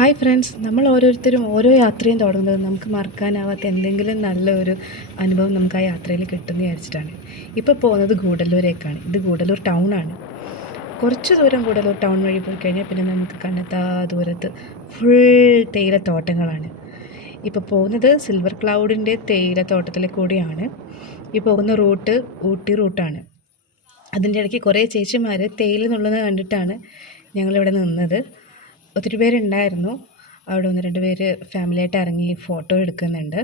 Hi friends നമ്മൾ ഓരോരുത്തരും ഓരോ യാത്രയും തുടങ്ങുന്നത് നമുക്ക് മറക്കാനാവാത്ത എന്തെങ്കിലും നല്ല ഒരു അനുഭവം നമുക്ക് ആ യാത്രയിൽ കിട്ടുമെന്ന് വിചാരിച്ചിട്ടാണ്. ഇപ്പോൾ പോകുന്നത് ഗൂഡല്ലൂരേക്കാണ്. ഇത് ഗൂഡല്ലൂർ ടൗൺ ആണ്. കുറച്ച് ദൂരം ഗൂഡല്ലൂർ ടൗൺ വഴി പോയി കഴിഞ്ഞാൽ പിന്നെ നമുക്ക് കണ്ടെത്താ ദൂരത്ത് ഫുൾ തേയിലത്തോട്ടങ്ങളാണ്. ഇപ്പോൾ പോകുന്നത് സിൽവർ ക്ലൗഡിന്റെ തേയിലത്തോട്ടത്തിലെ കൂടിയാണ്. ഈ പോകുന്ന റൂട്ട് ഊട്ടി റൂട്ടാണ്. അതിന്റെ ഇടയ്ക്ക് കുറേ ചേച്ചിമാർ തേയില നുള്ളുന്നത് കണ്ടിട്ടാണ് ഞങ്ങളിവിടെ നിന്നത്. ഒത്തിരി പേരുണ്ടായിരുന്നു അവിടെ ഒന്ന് രണ്ട് പേര് ഫാമിലിയായിട്ട് ഇറങ്ങി ഫോട്ടോ എടുക്കുന്നുണ്ട്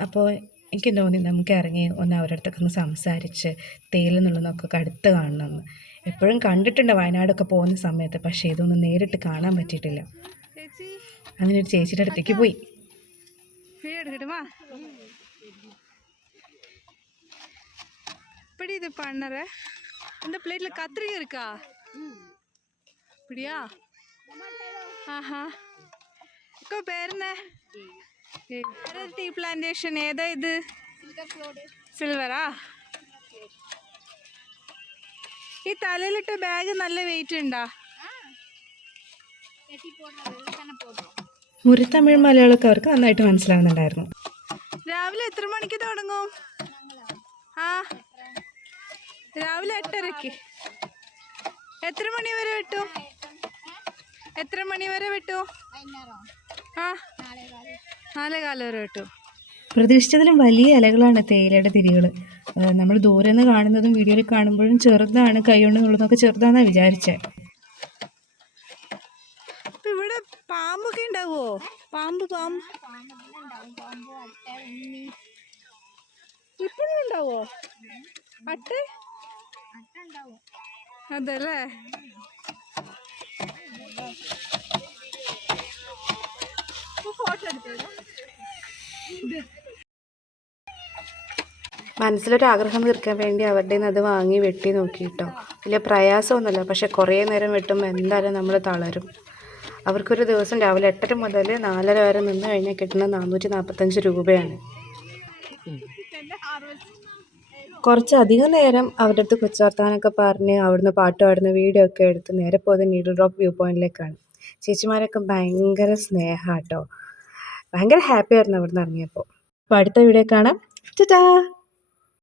അപ്പോൾ എനിക്ക് തോന്നി നമുക്ക് ഇറങ്ങി ഒന്ന് അവരുടെ അടുത്തൊക്കെ ഒന്ന് സംസാരിച്ച് തേയില നുള്ളുന്നതൊക്കെ അടുത്ത് കാണണമെന്ന് എപ്പോഴും കണ്ടിട്ടുണ്ട് വയനാടൊക്കെ പോകുന്ന സമയത്ത് പക്ഷേ ഇതൊന്നും നേരിട്ട് കാണാൻ പറ്റിയിട്ടില്ല ചേച്ചി അങ്ങനെ ഒരു ചേച്ചിയുടെ അടുത്തേക്ക് പോയി வீடியோ எடுக்கட்டுமா இப்படி இது பண்ணுற இந்த பிளேட்ல கத்திரிக்காய் இருக்கா இப்படியா ആഹാ. ഒക്കെ പേരെന്നാ ടീ പ്ലാന്റേഷൻ? ഏതാ ഇത്? സിൽവറാ ഈ തലയിലിട്ട് ബാഗ് നല്ല വെയിറ്റ് ഉണ്ടാ? തമിഴ് മലയാളമൊക്കെ അവർക്ക് നന്നായിട്ട് മനസ്സിലാവുന്നുണ്ടായിരുന്നു. രാവിലെ എത്ര മണിക്ക് തുടങ്ങും? ആ? രാവിലെ എട്ടരക്ക് എത്ര മണി വരെ വിട്ടു? എത്ര മണി വരെ വിട്ടു? ആ നാലേ കാലം വരെ വിട്ടു. പ്രതീക്ഷിച്ചതിലും വലിയ ഇലകളാണ് തേയിലയുടെ തിരികൾ നമ്മൾ ദൂരെ നിന്ന് കാണുന്നതും വീഡിയോയിൽ കാണുമ്പോഴും ചെറുതാണ് കൈകൊണ്ട് നുള്ളുന്നതൊക്കെ ചെറുതാണെന്നാണ് വിചാരിച്ചത് ഇവിടെ പാമ്പൊക്കെ ഉണ്ടാവോ? പാമ്പ് പാമ്പ്. ഇപ്പോഴും ഉണ്ടാവോ? അട്ട? അതല്ലേ? മനസ്സിലൊരു ആഗ്രഹം തീർക്കാൻ വേണ്ടി അവരുടെ നിന്ന് അത് വാങ്ങി വെട്ടി നോക്കി കേട്ടോ. വലിയ പ്രയാസമൊന്നുമില്ല. പക്ഷെ കുറേ നേരം വെട്ടുമ്പോൾ എന്തായാലും നമ്മൾ തളരും. അവർക്കൊരു ദിവസം രാവിലെ എട്ടര മുതൽ നാലര വരെ നിന്ന് കഴിഞ്ഞാൽ കിട്ടുന്നത് നാനൂറ്റി നാൽപ്പത്തഞ്ച് രൂപയാണ്. കുറച്ചധികം നേരം അവരുടെ അടുത്ത് കൊച്ചുവർത്താനൊക്കെ പറഞ്ഞ് അവിടുന്ന് പാട്ട് പാടുന്ന വീഡിയോ ഒക്കെ എടുത്ത് നേരെ പോയത് നീഡിൽ ഡ്രോപ്പ് വ്യൂ പോയിന്റിലേക്കാണ് ചേച്ചിമാരൊക്കെ ഭയങ്കര സ്നേഹാട്ടോ. ഭയങ്കര ഹാപ്പി ആയിരുന്നു അവിടുന്ന് ഇറങ്ങിയപ്പോൾ അപ്പോൾ അടുത്ത വീഡിയോ കാണാം. ടാ